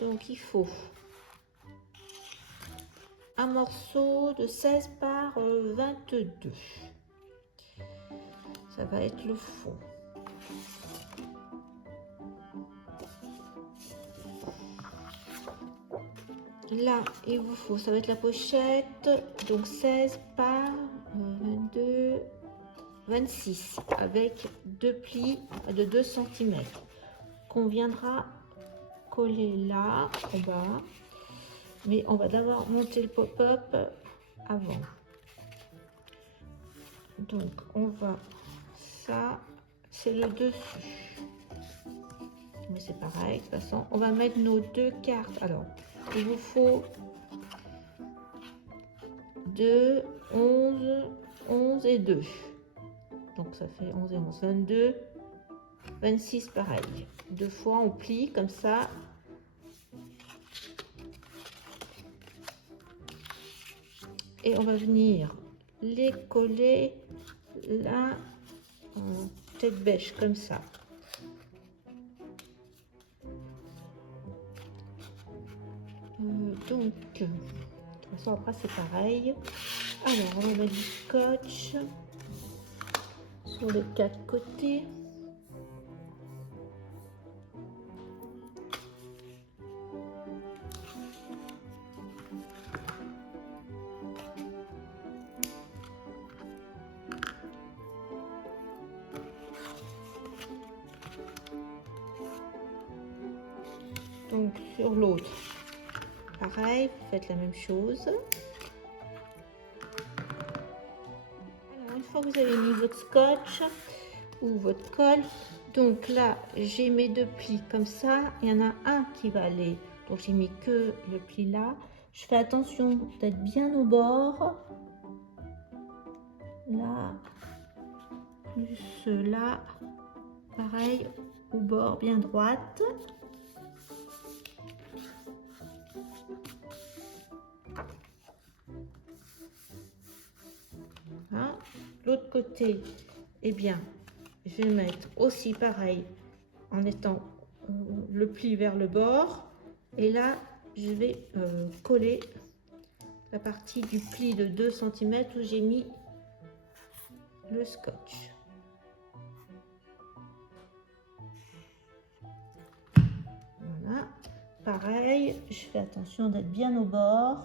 Donc il faut un morceau de 16 par 22. Ça va être le fond. Là, il vous faut, ça va être la pochette, donc 16 par 22, 26, avec deux plis de 2 cm qu'on viendra coller là, en bas. Mais on va d'abord monter le pop-up avant. Donc, on va, ça, c'est le dessus. Mais c'est pareil, de toute façon, on va mettre nos deux cartes. Alors, il vous faut 2, 11, 11 et 2. Donc ça fait 11 et 11, 22, 26 pareil. Deux fois on plie comme ça. Et on va venir les coller là en tête bêche comme ça. Donc, de toute façon après c'est pareil. Alors on va mettre du scotch sur les 4 côtés. Donc sur l'autre, pareil, vous faites la même chose. Alors une fois que vous avez mis votre scotch ou votre colle, donc là j'ai mes deux plis comme ça, il y en a un qui va aller, donc j'ai mis que le pli là. Je fais attention d'être bien au bord, là, plus là, pareil, au bord bien droite. Hein. L'autre côté, eh bien, je vais mettre aussi pareil, en étant le pli vers le bord. Et là, je vais coller la partie du pli de 2 cm où j'ai mis le scotch. Voilà. Pareil, je fais attention d'être bien au bord,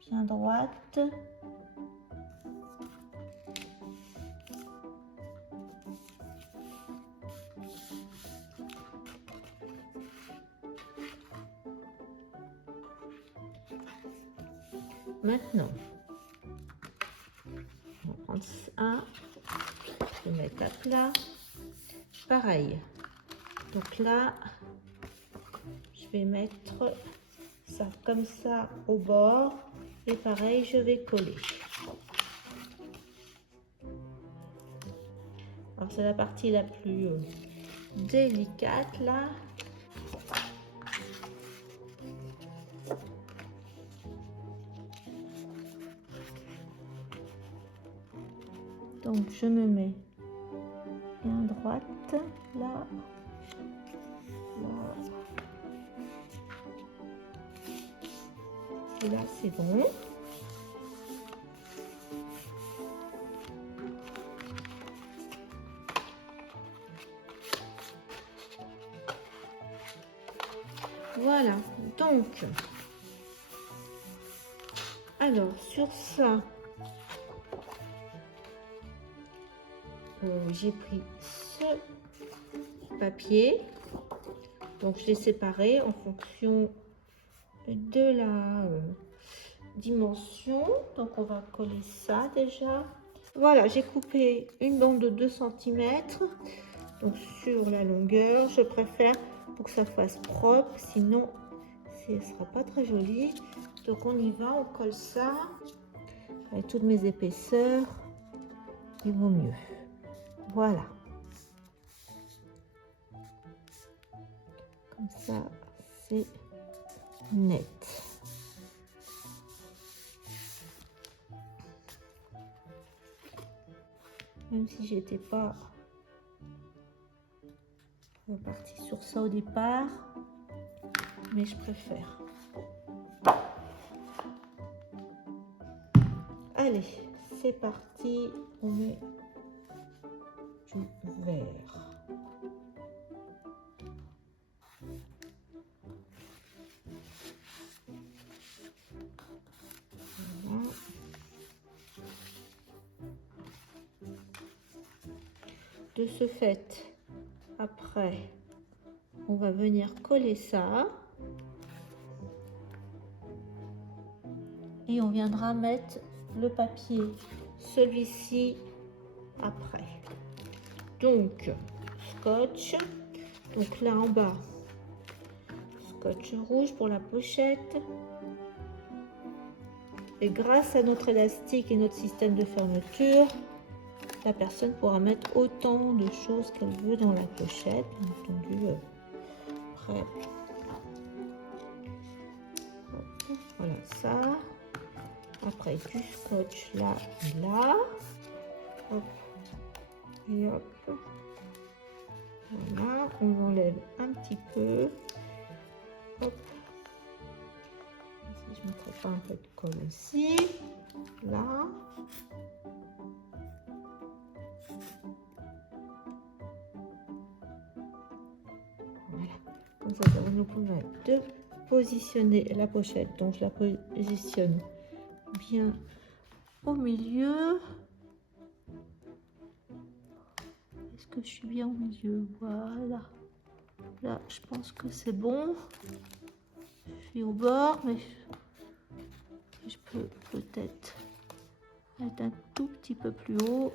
bien droite. Maintenant, on va prendre ça, je vais mettre à plat. Pareil, donc là, je vais mettre ça comme ça au bord et pareil, je vais coller. Alors c'est la partie la plus délicate là. Donc je me mets bien droite là, là. Et là c'est bon. Voilà, donc alors sur ça, j'ai pris ce papier, donc je l'ai séparé en fonction de la dimension. Donc on va coller ça déjà. Voilà, j'ai coupé une bande de 2 cm donc sur la longueur. Je préfère pour que ça fasse propre, sinon ce ne sera pas très joli. Donc on y va, on colle ça avec toutes mes épaisseurs, il vaut mieux. Voilà, comme ça c'est net. Même si j'étais pas partie sur ça au départ, mais je préfère. Allez, c'est parti, on met du vert. Voilà. De ce fait, après, on va venir coller ça. Et on viendra mettre le papier, celui-ci, après. Donc, scotch. Donc là en bas, scotch rouge pour la pochette. Et grâce à notre élastique et notre système de fermeture, la personne pourra mettre autant de choses qu'elle veut dans la pochette. Bien entendu, après, hop, voilà ça. Après du scotch là et là. Hop. Et hop. Voilà, on enlève un petit peu. Hop. Si je ne mettrai pas un peu de colle aussi. Là. Voilà. Comme ça, ça va nous permettre de positionner la pochette. Donc, je la positionne bien au milieu. Est-ce que je suis bien au milieu? Voilà. Là, je pense que c'est bon. Je suis au bord, mais je peux peut-être mettre un tout petit peu plus haut.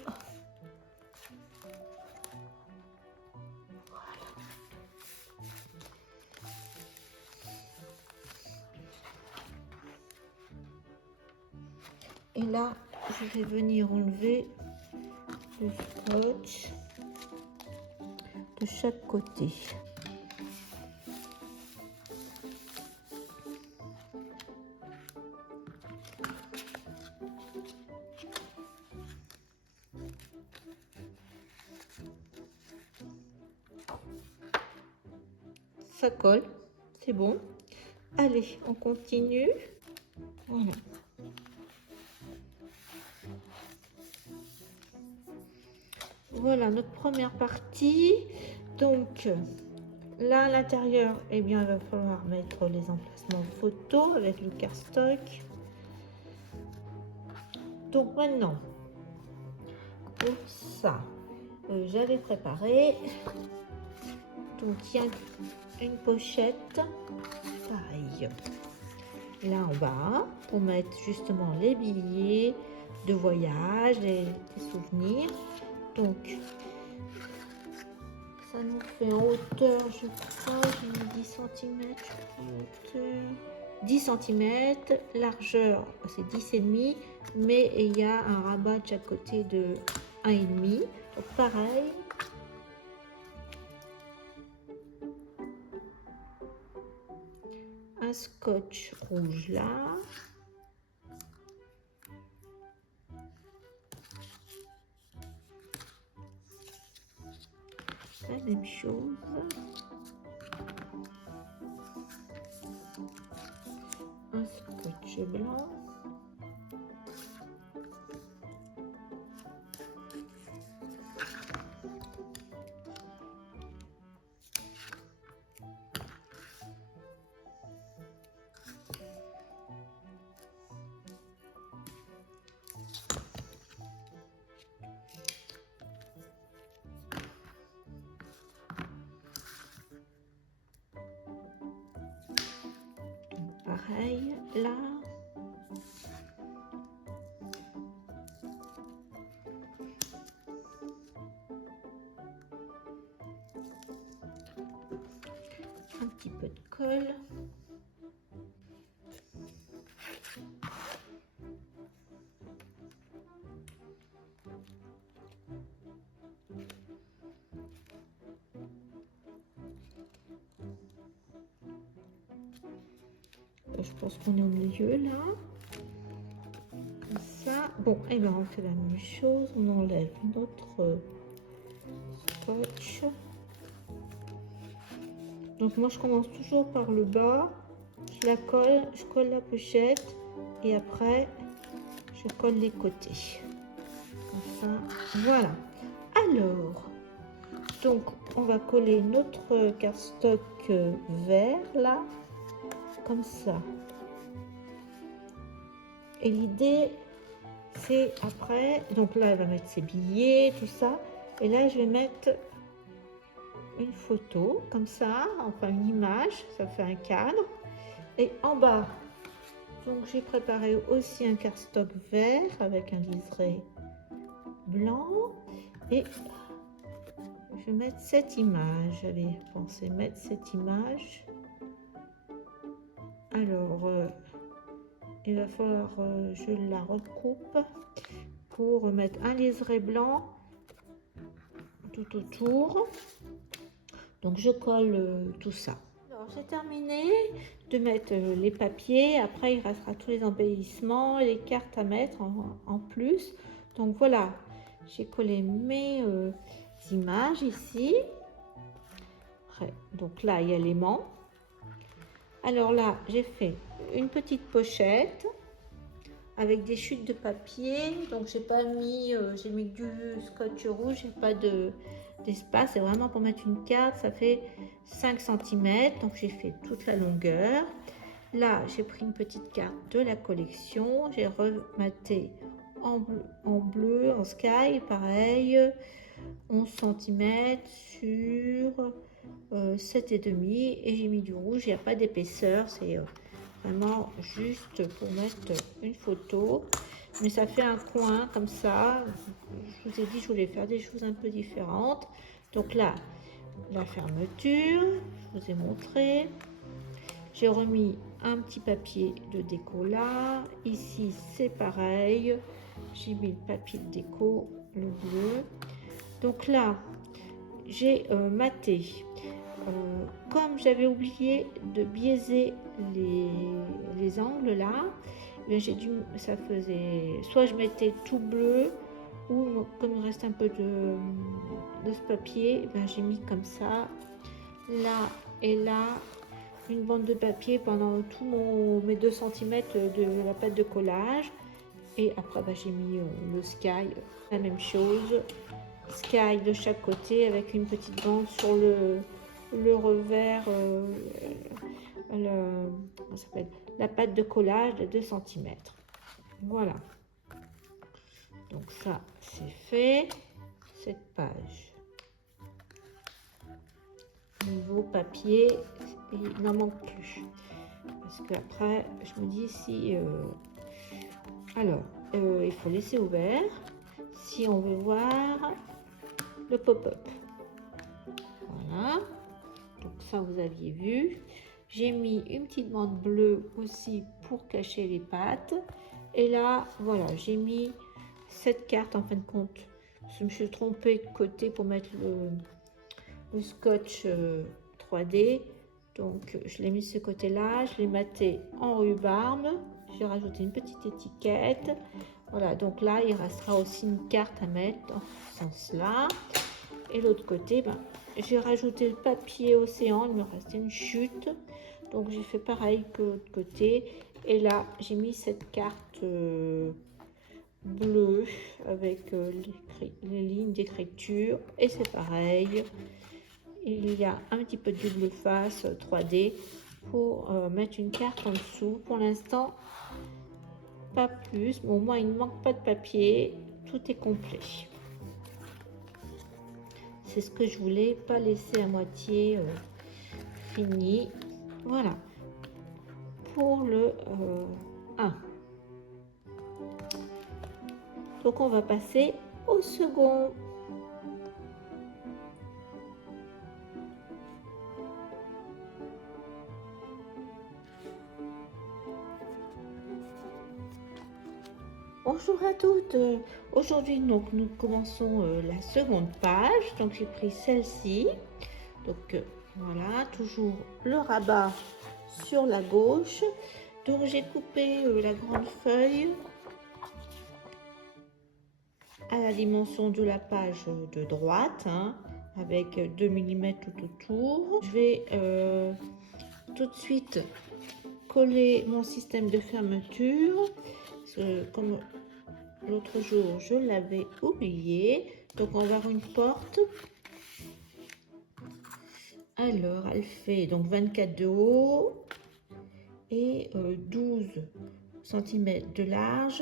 Et là, je vais venir enlever le scotch de chaque côté. Ça colle, c'est bon. Allez, on continue. Voilà. Voilà notre première partie. Donc là à l'intérieur, eh bien il va falloir mettre les emplacements photo avec le cardstock. Donc maintenant, pour ça, j'avais préparé. Donc il y a une pochette, pareil. Là en bas, pour mettre justement les billets de voyage, les souvenirs. Donc, ça nous fait en hauteur, je crois, j'ai mis 10 cm, hauteur, 10 cm, largeur, c'est 10,5, mais il y a un rabat de chaque côté de 1,5. Donc pareil. Un scotch rouge là. La même chose. Un scotch blanc. Pareil, là. Un petit peu de colle. Je pense qu'on est au milieu là. Comme ça. Bon, et bien on fait la même chose. On enlève notre scotch. Donc moi je commence toujours par le bas, je colle la pochette et après je colle les côtés. Enfin, voilà. Alors, donc on va coller notre cardstock vert là, comme ça. Et l'idée c'est après, donc là elle va mettre ses billets, tout ça, et là je vais mettre une photo comme ça, enfin une image, ça fait un cadre. Et en bas, donc j'ai préparé aussi un cardstock vert avec un liseré blanc et je vais mettre cette image. J'avais pensé mettre cette image. Alors il va falloir je la recoupe pour mettre un liseré blanc tout autour. Donc je colle tout ça. Alors j'ai terminé de mettre les papiers. Après il restera tous les embellissements et les cartes à mettre en plus. Donc voilà, j'ai collé mes images ici. Après, donc là il y a l'aimant. Alors là j'ai fait une petite pochette avec des chutes de papier. Donc j'ai pas mis, j'ai mis du scotch rouge, j'ai pas d'espace. C'est vraiment pour mettre une carte. Ça fait 5 cm. Donc j'ai fait toute la longueur. Là j'ai pris une petite carte de la collection. J'ai rematé en bleu, en sky, pareil, 11 cm sur 7,5 et j'ai mis du rouge. Il n'y a pas d'épaisseur. C'est vraiment juste pour mettre une photo, mais ça fait un coin comme ça. Je vous ai dit je voulais faire des choses un peu différentes. Donc là la fermeture, je vous ai montré, j'ai remis un petit papier de déco là, ici c'est pareil, j'ai mis le papier de déco, le bleu. Donc là j'ai maté. Comme j'avais oublié de biaiser les angles là, ça faisait, soit je mettais tout bleu, ou comme il reste un peu de ce papier, j'ai mis comme ça, là et là, une bande de papier pendant mes 2 cm de la pâte de collage. Et après j'ai mis le sky, la même chose, sky de chaque côté avec une petite bande sur le revers, comment ça s'appelle, la pâte de collage de 2 cm. Voilà. Donc ça, c'est fait. Cette page. Niveau papier, il n'en manque plus. Parce qu'après, je me dis si... alors, il faut laisser ouvert si on veut voir le pop-up. Voilà. Donc ça vous aviez vu. J'ai mis une petite bande bleue aussi pour cacher les pattes. Et là voilà, j'ai mis cette carte en fin de compte. Je me suis trompée de côté pour mettre le scotch 3D. Donc je l'ai mis de ce côté là, je l'ai maté en rhubarbe. J'ai rajouté une petite étiquette. Voilà, donc là il restera aussi une carte à mettre dans ce sens là. Et l'autre côté, j'ai rajouté le papier océan, il me restait une chute, donc j'ai fait pareil que l'autre côté. Et là j'ai mis cette carte bleue avec les lignes d'écriture, et c'est pareil, il y a un petit peu de double face 3D pour mettre une carte en dessous. Pour l'instant pas plus, mais au moins il ne manque pas de papier, tout est complet. C'est ce que je voulais, pas laisser à moitié fini. Voilà pour le 1. Donc on va passer au second. Bonjour à toutes. Aujourd'hui donc nous commençons la seconde page. Donc j'ai pris celle-ci. Donc voilà, toujours le rabat sur la gauche. Donc j'ai coupé la grande feuille à la dimension de la page de droite, hein, avec 2 mm tout autour. Je vais tout de suite coller mon système de fermeture. Comme l'autre jour, je l'avais oublié. Donc, on va avoir une porte. Alors, elle fait donc 24 de haut et 12 cm de large.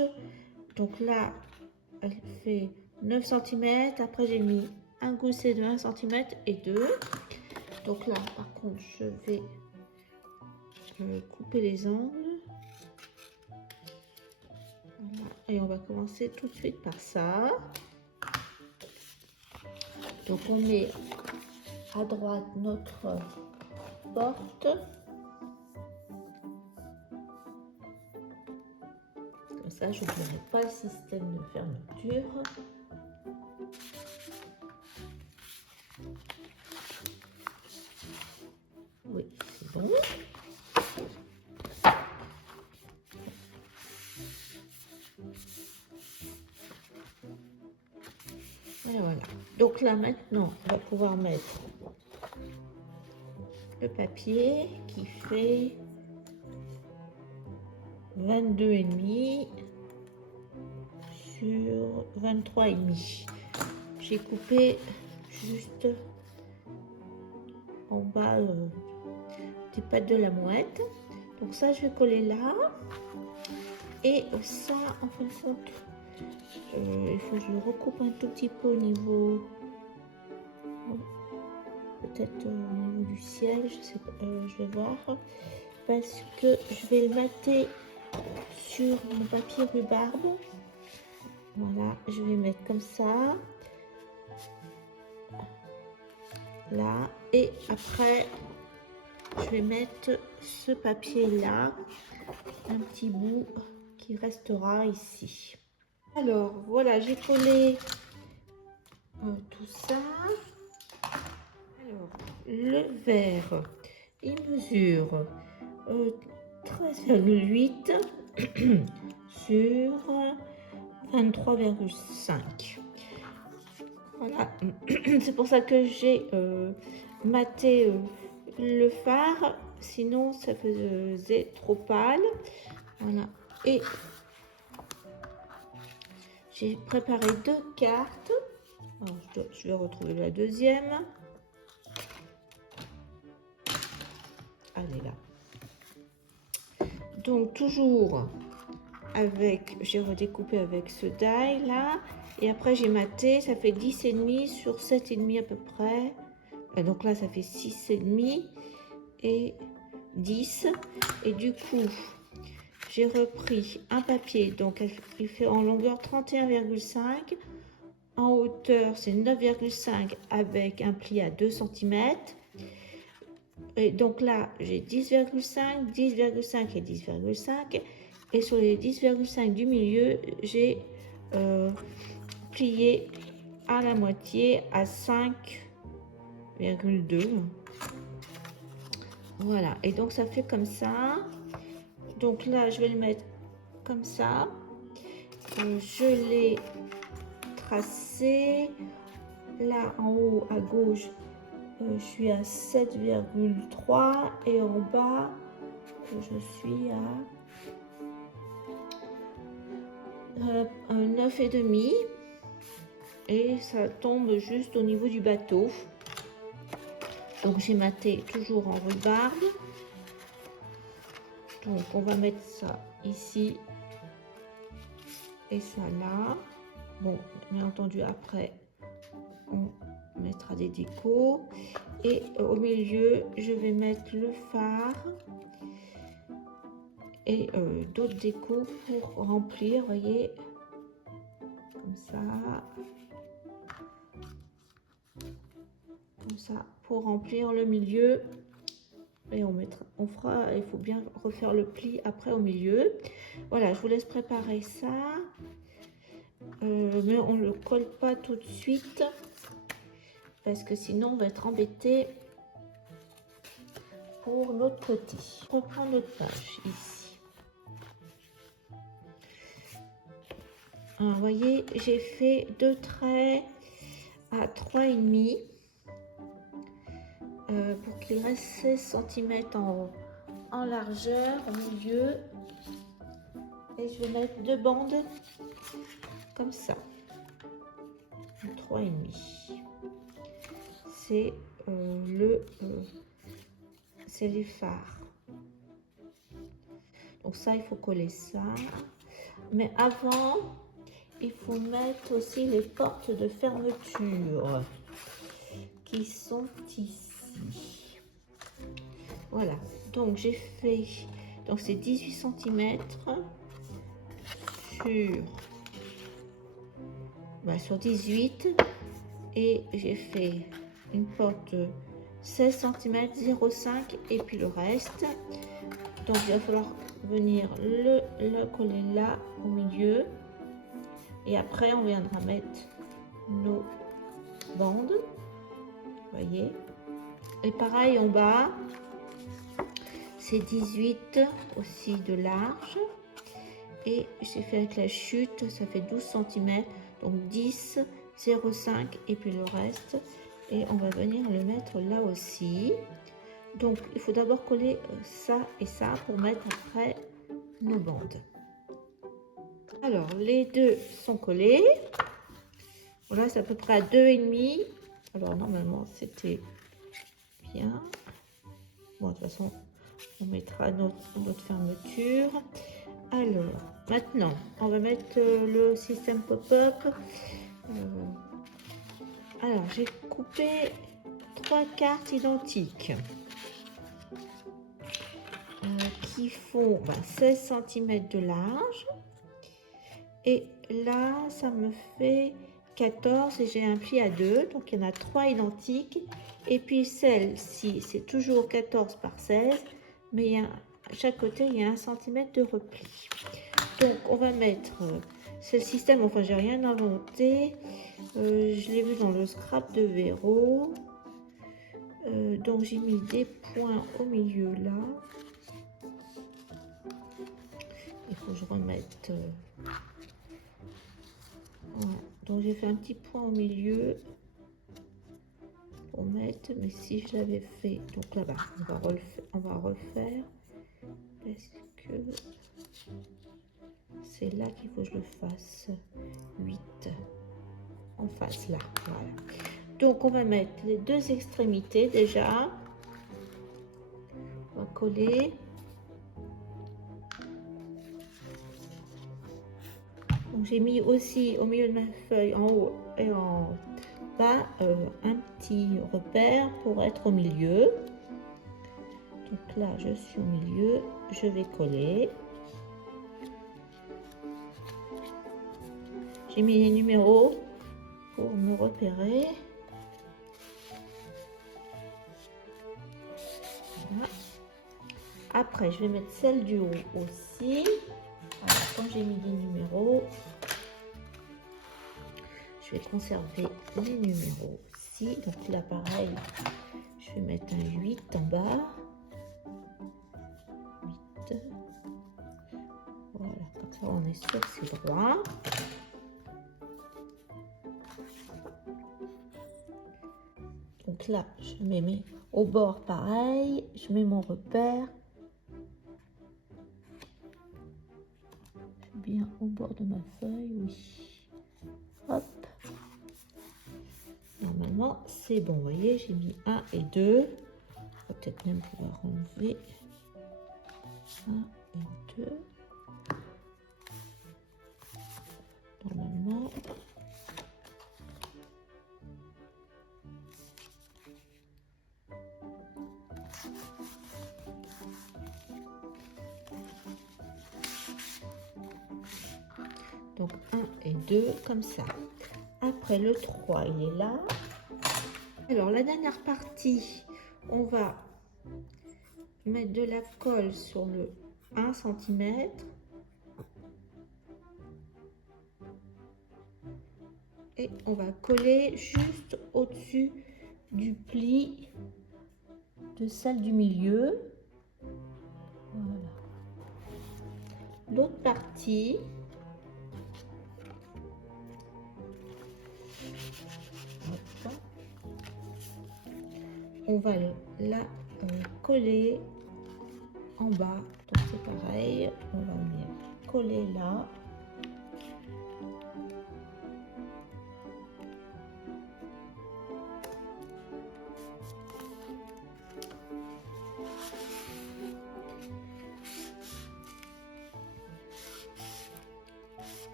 Donc là, elle fait 9 cm. Après, j'ai mis un gousset de 1 cm et 2. Donc là, par contre, je vais couper les angles. Voilà. Et on va commencer tout de suite par ça. Donc, on met à droite notre porte. Comme ça, je n'oublierai pas le système de fermeture. Oui, c'est bon. Et voilà. Donc là, maintenant, on va pouvoir mettre le papier qui fait 22,5 sur 23,5. J'ai coupé juste en bas des pattes de la mouette. Donc ça, je vais coller là. Et ça, en fin de compte, il faut que je le recoupe un tout petit peu au niveau, peut-être au niveau du ciel, je sais pas, je vais voir, parce que je vais le mater sur mon papier rhubarbe. Voilà, je vais mettre comme ça, là, et après, je vais mettre ce papier là, un petit bout qui restera ici. Alors voilà, j'ai collé tout ça. Alors, le verre, il mesure 13,8 sur 23,5. Voilà, c'est pour ça que j'ai maté le fard, sinon ça faisait trop pâle. Voilà, et j'ai préparé 2 cartes. Alors, je vais retrouver la deuxième. Elle est là. Donc toujours avec, j'ai redécoupé avec ce die là. Et après j'ai maté, ça fait 10,5 sur 7,5 à peu près. Et donc là ça fait 6,5 et 10. Et du coup, j'ai repris un papier, donc il fait en longueur 31,5. En hauteur, c'est 9,5 avec un pli à 2 cm. Et donc là, j'ai 10,5, 10,5 et 10,5. Et sur les 10,5 du milieu, j'ai plié à la moitié à 5,2. Voilà, et donc ça fait comme ça. Donc là, je vais le mettre comme ça. Je l'ai tracé. Là, en haut à gauche, je suis à 7,3 et en bas, je suis à 9,5 et ça tombe juste au niveau du bateau. Donc j'ai maté toujours en rhubarbe. Donc on va mettre ça ici et ça là. Bon, bien entendu après on mettra des décos et au milieu je vais mettre le phare et d'autres décos pour remplir, voyez, comme ça pour remplir le milieu. Et on fera, il faut bien refaire le pli après au milieu. Voilà, je vous laisse préparer ça, mais on ne le colle pas tout de suite parce que sinon on va être embêté pour l'autre côté. On reprend notre page ici. Alors, vous voyez, j'ai fait 2 traits à 3,5. pour qu'il reste 16 cm en largeur au milieu. Et je vais mettre 2 bandes comme ça. 3,5. C'est les phares. Donc ça, il faut coller ça. Mais avant, il faut mettre aussi les portes de fermeture qui sont ici. Voilà. Donc j'ai fait, donc c'est 18 cm sur 18 et j'ai fait une porte 16 cm 0,5 et puis le reste. Donc il va falloir venir le coller là au milieu et après on viendra mettre nos bandes, voyez, et pareil en bas c'est 18 aussi de large et j'ai fait avec la chute, ça fait 12 cm, donc 10, 0,5 et puis le reste, et on va venir le mettre là aussi. Donc il faut d'abord coller ça et ça pour mettre après nos bandes. Alors les deux sont collés, voilà, c'est à peu près à 2,5. Alors normalement c'était bien. Bon, de toute façon on mettra notre fermeture. Alors maintenant on va mettre le système pop-up. Alors j'ai coupé 3 cartes identiques qui font 16 cm de large et là ça me fait 14 et j'ai un pli à 2, donc il y en a 3 identiques et puis celle-ci c'est toujours 14 par 16 mais il y a, à chaque côté il y a 1 cm de repli. Donc on va mettre c'est le système, enfin j'ai rien inventé, je l'ai vu dans le scrap de Véro, donc j'ai mis des points au milieu là. Il faut que je remette. Voilà. Donc j'ai fait un petit point au milieu pour mettre, mais si je l'avais fait, donc là-bas, on va refaire parce que c'est là qu'il faut que je le fasse. 8 en face là, voilà. Donc on va mettre les deux extrémités déjà. On va coller. Donc j'ai mis aussi au milieu de ma feuille en haut et en bas un petit repère pour être au milieu. Donc là je suis au milieu, je vais coller. J'ai mis les numéros pour me repérer. Voilà. Après je vais mettre celle du haut aussi. Voilà, quand j'ai mis les numéros, je vais conserver les numéros ici. Donc là pareil, je vais mettre un 8 en bas. 8. Voilà, comme ça on est sûr que c'est droit. Donc là, je mets au bord pareil, je mets mon repère. Bien au bord de ma feuille, oui. Hop. Normalement, c'est bon. Vous voyez, j'ai mis 1 et 2. On va peut-être même pouvoir enlever 1 et 2. Normalement. Donc 1 et 2 comme ça. Après le 3, il est là. Alors la dernière partie, on va mettre de la colle sur le 1 cm. Et on va coller juste au-dessus du pli de celle du milieu. Voilà. L'autre partie. on va la coller en bas. Donc c'est pareil, on va venir coller là.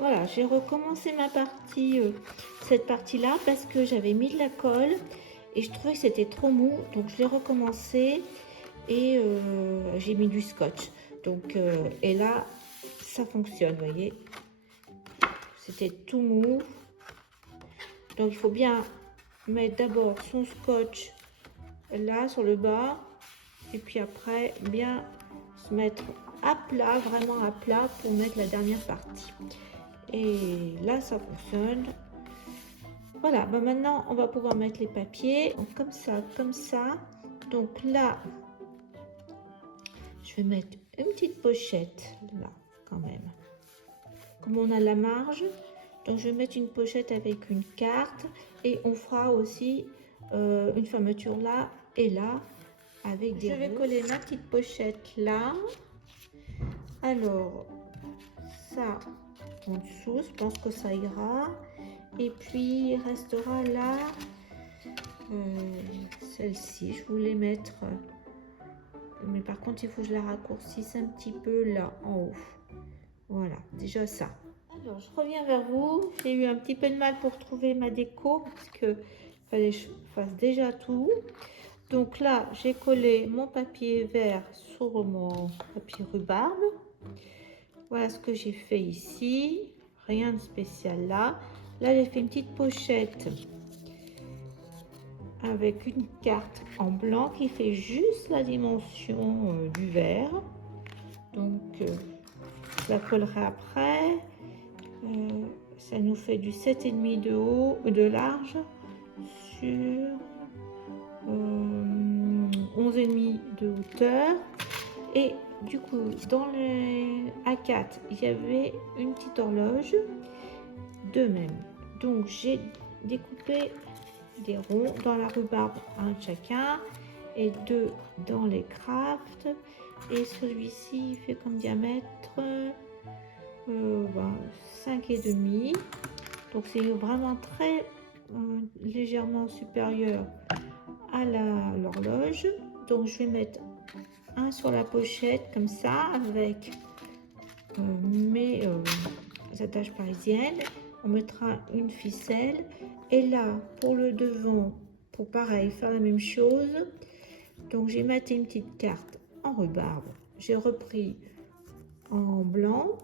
Voilà, j'ai recommencé ma partie, cette partie-là, parce que j'avais mis de la colle et je trouvais que c'était trop mou, donc je l'ai recommencé et j'ai mis du scotch. Donc, et là, ça fonctionne, vous voyez. C'était tout mou. Donc, il faut bien mettre d'abord son scotch là, sur le bas, et puis après, bien se mettre à plat, vraiment à plat, pour mettre la dernière partie. Et là, ça fonctionne. Voilà, bah maintenant, on va pouvoir mettre les papiers. Donc, comme ça, comme ça. Donc là, je vais mettre une petite pochette, là, quand même. Comme on a la marge, donc je vais mettre une pochette avec une carte. Et on fera aussi une fermeture là et là, avec des... Je vais coller ma petite pochette là. Alors, ça... en dessous, je pense que ça ira, et puis il restera là celle-ci. Je voulais mettre, mais par contre il faut que je la raccourcisse un petit peu là en haut. Voilà, déjà ça. Alors je reviens vers vous. J'ai eu un petit peu de mal pour trouver ma déco parce que fallait que je fasse déjà tout. Donc là j'ai collé mon papier vert sur mon papier rhubarbe. Voilà ce que j'ai fait ici, rien de spécial là. Là, j'ai fait une petite pochette avec une carte en blanc qui fait juste la dimension du verre. Donc, je la collerai après. Ça nous fait du 7,5 de haut, de large sur 11,5 de hauteur. Et du coup, dans les A4, il y avait une petite horloge, deux même. Donc, j'ai découpé des ronds dans la rhubarbe, un de chacun, et deux dans les crafts. Et celui-ci, il fait comme diamètre 5,5. Donc, c'est vraiment très légèrement supérieur à l'horloge. Donc, je vais mettre un sur la pochette comme ça avec mes attaches parisiennes. On mettra une ficelle et là pour le devant, pour pareil faire la même chose. Donc j'ai maté une petite carte en rhubarbe, j'ai repris en blanc,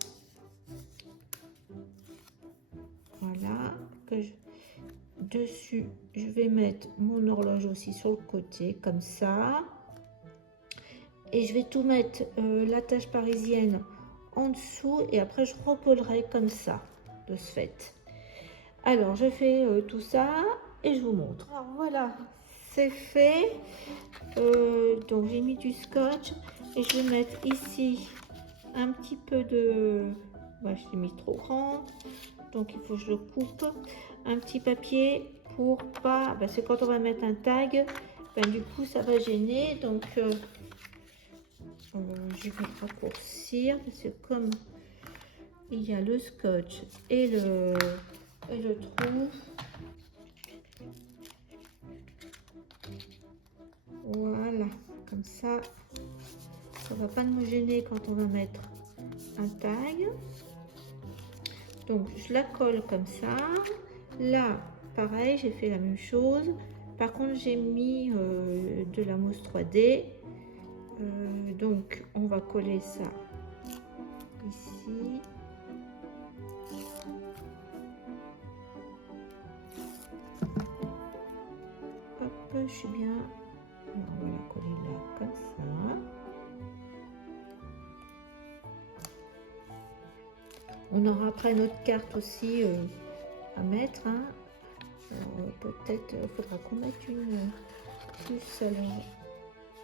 voilà, dessus je vais mettre mon horloge aussi sur le côté comme ça. Et je vais tout mettre l'attache parisienne en dessous et après je recollerai comme ça de ce fait. Alors je fais tout ça et je vous montre. Alors voilà, c'est fait. Donc j'ai mis du scotch et je vais mettre ici un petit peu de... je l'ai mis trop grand, donc il faut que je le coupe. Un petit papier pour pas... parce que quand on va mettre un tag, du coup ça va gêner. Donc... je vais raccourcir parce que comme il y a le scotch et le trou, voilà, comme ça va pas nous gêner quand on va mettre un tag. Donc je la colle comme ça. Là pareil, j'ai fait la même chose, par contre j'ai mis de la mousse 3D. Donc on va coller ça ici. Hop, je suis bien. Alors, on va la coller là comme ça. On aura après notre carte aussi à mettre. Hein. Peut-être faudra qu'on mette une plus alors.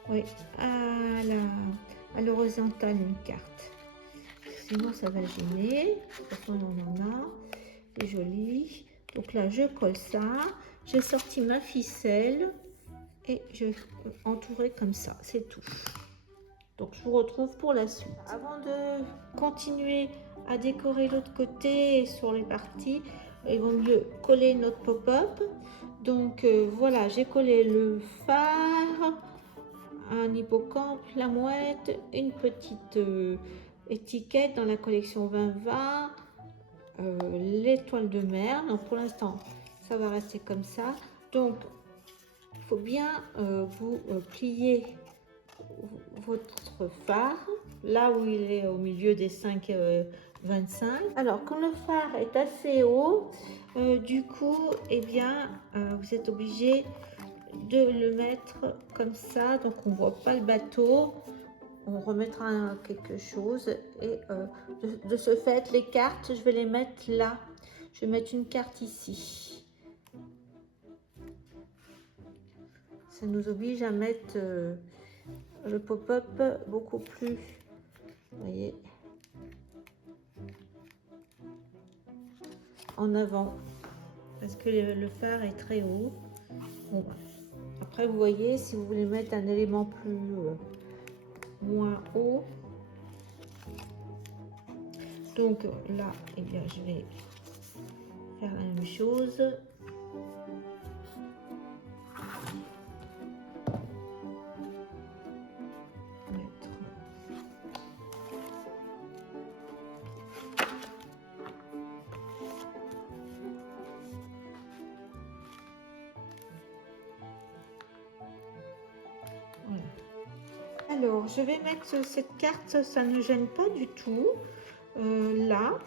Oui, à l'horizontale une carte. Sinon ça va gêner. De toute façon on en a. C'est joli. Donc là je colle ça. j'ai sorti ma ficelle et je vais entourer comme ça, c'est tout. Donc je vous retrouve pour la suite. Avant de continuer à décorer l'autre côté et sur les parties, il vaut mieux coller notre pop-up. Donc voilà, j'ai collé le phare, un hippocampe, la mouette, une petite étiquette dans la collection 2020, l'étoile de mer. Donc pour l'instant, ça va rester comme ça. Donc il faut bien vous plier votre phare là où il est au milieu des 5,25. Alors quand le phare est assez haut, du coup et bien vous êtes obligé de le mettre comme ça, donc on voit pas le bateau. On remettra quelque chose et de ce fait les cartes je vais les mettre là. Je vais mettre une carte ici. Ça nous oblige à mettre le pop-up beaucoup plus, vous voyez, en avant parce que le phare est très haut. Bon, après vous voyez, si vous voulez mettre un élément plus moins haut, donc là eh bien je vais faire la même chose. Alors, je vais mettre cette carte, ça ne gêne pas du tout, là.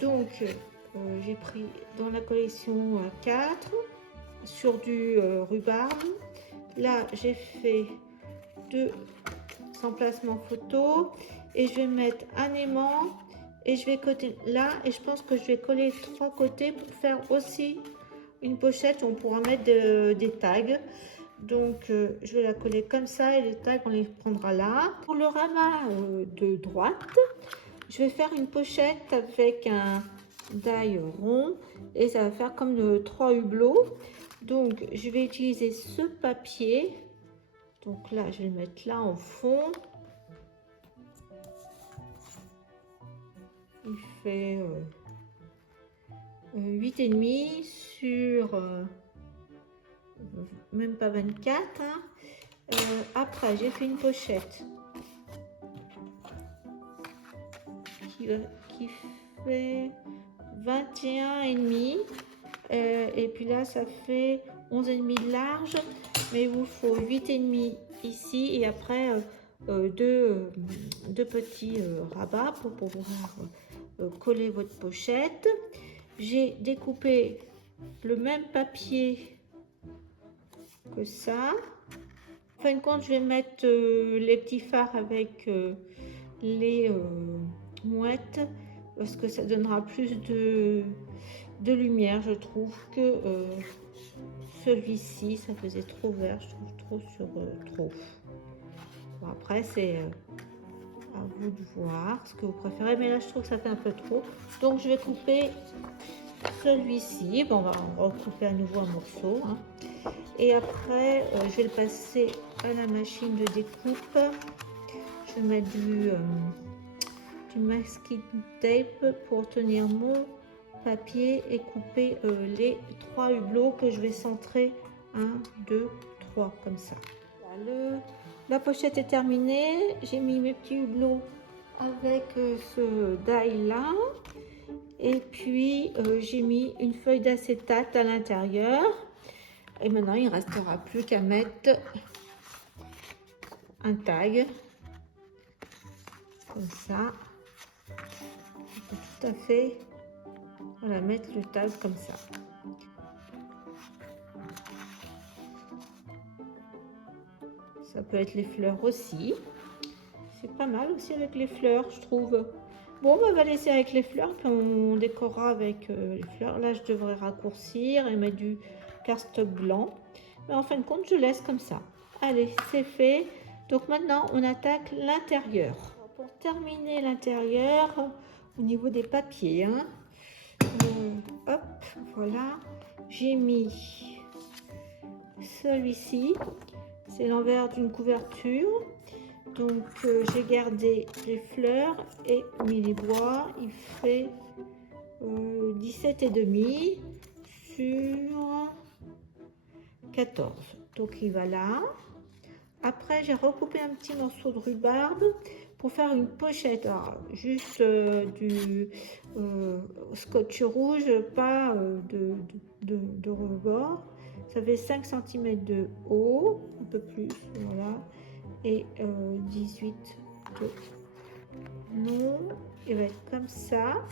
Donc, j'ai pris dans la collection 4 sur du rhubarbe. Là, j'ai fait 2 emplacements photo et je vais mettre un aimant et je vais coller là et je pense que je vais coller 3 côtés pour faire aussi une pochette où on pourra mettre des tags. Donc je vais la coller comme ça et les tags on les prendra là. Pour le ramas de droite, je vais faire une pochette avec un die rond et ça va faire comme 3 hublots. Donc je vais utiliser ce papier. Donc là je vais le mettre là en fond. Il fait 8,5 sur même pas 24 hein. Après j'ai fait une pochette qui fait 21,5 et puis là ça fait 11,5 de large, mais il vous faut 8,5 ici et après deux petits rabats pour pouvoir coller votre pochette. J'ai découpé le même papier que ça. En fin de compte, je vais mettre les petits phares avec les mouettes parce que ça donnera plus de lumière, je trouve, que celui-ci. Ça faisait trop vert, je trouve, trop sur trop. Bon, après, c'est à vous de voir ce que vous préférez, mais là, je trouve que ça fait un peu trop. Donc, je vais couper celui-ci. Bon, on va recouper à nouveau un morceau. Hein. Et après, je vais le passer à la machine de découpe. Je vais mettre du masking tape pour tenir mon papier et couper les 3 hublots que je vais centrer 1, 2, 3 comme ça. La pochette est terminée. J'ai mis mes petits hublots avec ce die là. Et puis j'ai mis une feuille d'acétate à l'intérieur. Et maintenant, il ne restera plus qu'à mettre un tag. Comme ça. On peut tout à fait voilà, mettre le tag comme ça. Ça peut être les fleurs aussi. C'est pas mal aussi avec les fleurs, je trouve. Bon, on va laisser avec les fleurs, puis on décorera avec les fleurs. Là, je devrais raccourcir et mettre du cardstock blanc. Mais en fin de compte, je laisse comme ça. Allez, c'est fait. Donc maintenant, on attaque l'intérieur. Pour terminer l'intérieur, au niveau des papiers, hein, hop, voilà, j'ai mis celui-ci, c'est l'envers d'une couverture. Donc j'ai gardé les fleurs et mis les bois. Il fait 17,5 sur 14. Donc il va là. Après j'ai recoupé un petit morceau de rhubarbe pour faire une pochette. Alors, juste du scotch rouge, pas de rebord. Ça fait 5 cm de haut, un peu plus, voilà. Et 18 de long. Il va être comme ça.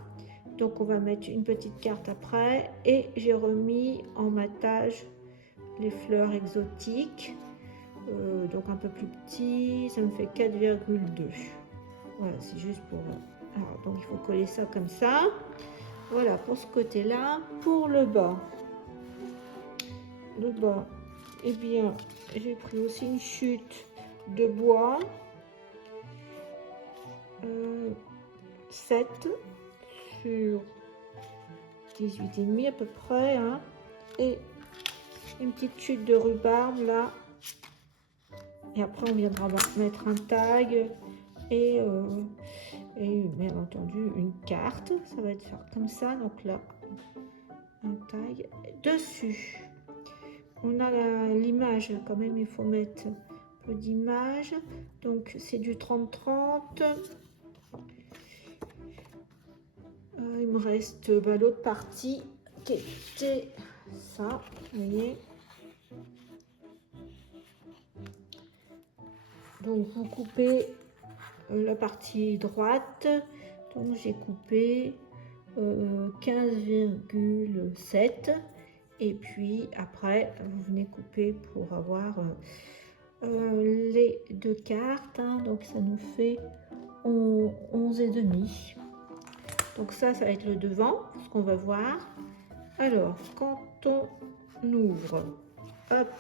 Donc on va mettre une petite carte après. Et j'ai remis en matage les fleurs exotiques. Donc un peu plus petit. Ça me fait 4,2. Voilà, c'est juste pour... Alors, donc il faut coller ça comme ça. Voilà pour ce côté-là. Pour le bas, eh bien, j'ai pris aussi une chute de bois 7 sur 18,5 à peu près, hein, et une petite chute de rhubarbe là, et après on viendra mettre un tag et bien entendu une carte. Ça va être faire comme ça. Donc là un tag dessus. On a l'image quand même, il faut mettre peu d'image. Donc c'est du 30-30. Il me reste l'autre partie qui était ça, vous voyez. Donc vous coupez la partie droite. Donc j'ai coupé 15,7. Et puis après, vous venez couper pour avoir les deux cartes. Hein, donc ça nous fait 11,5. Donc ça va être le devant, ce qu'on va voir. Alors, quand on ouvre, hop,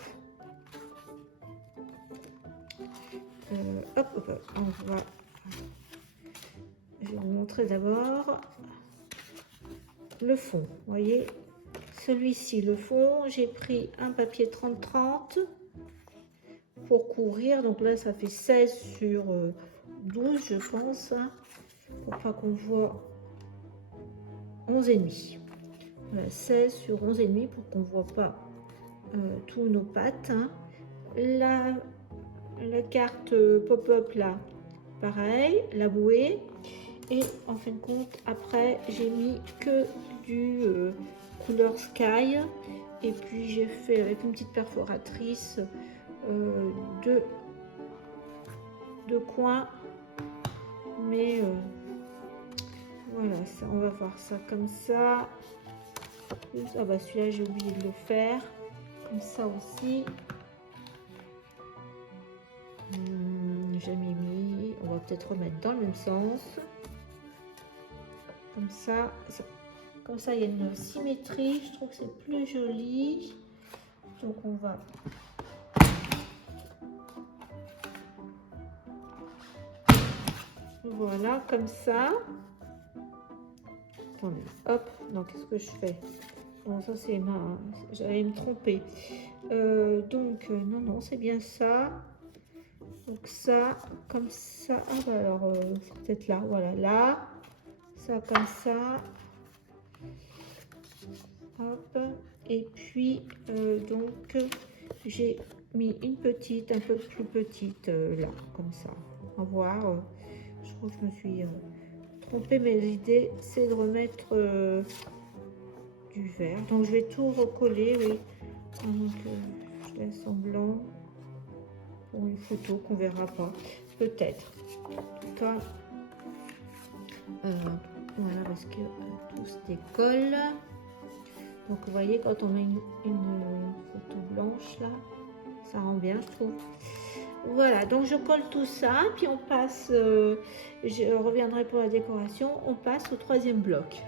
on va... Je vais vous montrer d'abord le fond. Vous voyez, celui-ci, le fond, j'ai pris un papier 30-30 pour couvrir. Donc là, ça fait 16 sur 12, je pense, hein, pour pas qu'on voit 11,5. Voilà, 16 sur 11,5 pour qu'on voit pas tous nos pattes. Hein. La carte pop-up là, pareil, la bouée. Et en fin de compte, après, j'ai mis que du couleur sky. Et puis j'ai fait avec une petite perforatrice deux coins. Mais voilà, ça, on va voir ça comme ça. Ah bah celui-là, j'ai oublié de le faire. Comme ça aussi. Jamais mis. On va peut-être remettre dans le même sens. Comme ça, comme ça, il y a une symétrie. Je trouve que c'est plus joli. Donc on va... Voilà, comme ça. Attendez, hop. Donc qu'est-ce que je fais? Bon, ça c'est ma... J'allais me tromper. Non, c'est bien ça. Donc ça, comme ça. Ah bah alors, c'est peut-être là. Voilà, là. Ça comme ça. Hop. Et puis, donc, j'ai mis une petite, un peu plus petite, là, comme ça. On va voir. Je crois que je me suis trompée, mais l'idée, c'est de remettre du vert. Donc, je vais tout recoller, oui. Donc, je laisse en blanc pour une photo qu'on verra pas. Peut-être. En tout cas, voilà, parce que tout se décolle. Donc, vous voyez, quand on met une photo blanche, là, ça rend bien, je trouve. Voilà, donc je colle tout ça, puis on passe, je reviendrai pour la décoration, on passe au troisième bloc.